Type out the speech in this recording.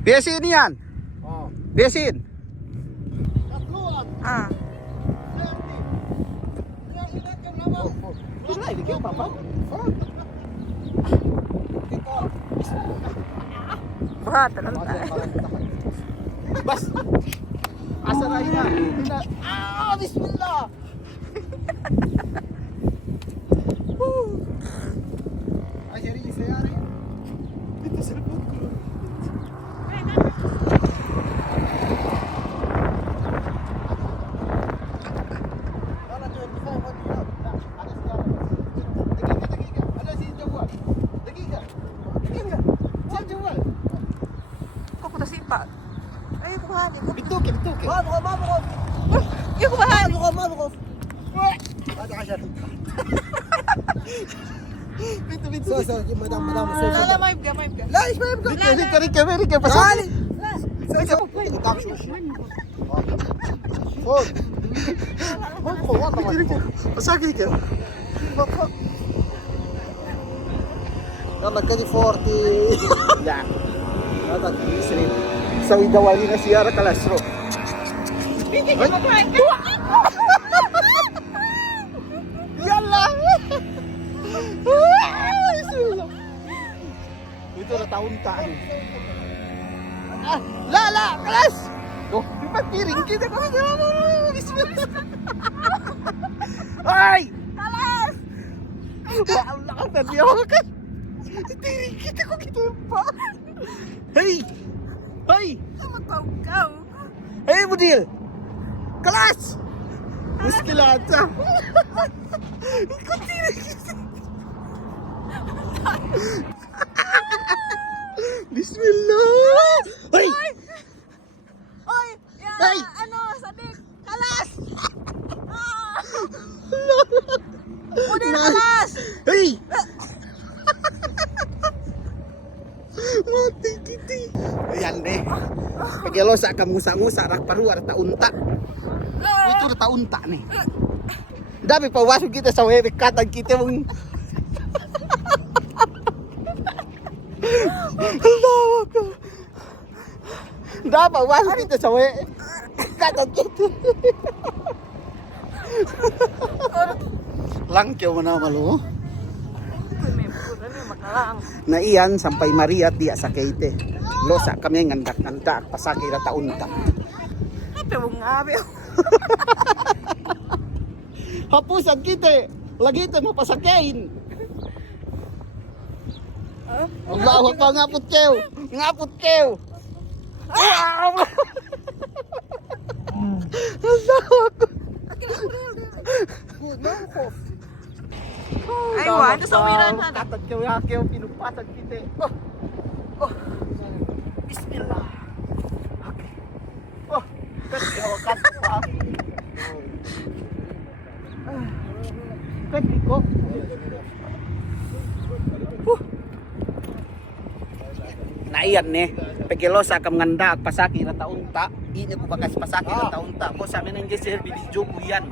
Besin yan. Oh. Besin. Tatluan. Ah. Wala, hindi kayo papa. Buhat lang tayo. Bas. Asa na ina? Bismillah. Ay, seri isa yan. Dito sa loob ko. Wala 25 on the دقيقة أنا زي الجوال دقيقة زي الجوال Ako ta sipa. Ay, kuhanin ko. بتوكي ما بغض Yung kuhanin. ما بغض هذا 10 بنتو سو مدام La, la, may ka. لا ايش ما يبقى Rika, pasali. فوق والله Pasagi ka. يلا كذي 40 لا. هذا يسرين. سوي دوالينا سيارة كالاسرو. Hindi ka magkuhain ka. Yalla. Ito na taon taan. لا خلاص Oh, di ba piring kita ko? Bismillah. Ay! Talas! Wala ka na diyaw ka. Piring kita ko kita pa. Hey! Hey! Matawgaw. Hey, Budil! Kelas! Muskilata. Ikut piring kita. Bismillah. Hey! Oy! Ya, Ay! ano, sadik. Kalas! Udah kalas! Hey! Mati kiti. Ayan deh. Kagelo sa kamusa-musa rak paruar ta unta. Itu ta unta nih. Dami pa wasog kita sa webek katag kita mong Allahu Akbar. Dapat wasog kita sa webek katag kita. Langkyaw mo na malo. Na iyan sampai Maria dia sa Keite. Losa kami ngandak-ngandak pasagi ra taunta. Apa yung ngabi? Hapusan kita. Lagi ito mo pasakain. Allahu Akbar, ngapot kew. Ngapot kew. Wow! Allahu Akbar. Ay, wan, ito sa uwiran na. Katag kew ya kew pinupasan kita. Oh. Bismillah. Okay. Oh, kat pa. Pwede ko. Naiyan ne. Pagkilo sa kamnganda pasaki na taunta. Ini ko bakas pasaki na taunta. Ko sa amin ang gisir video ko yan.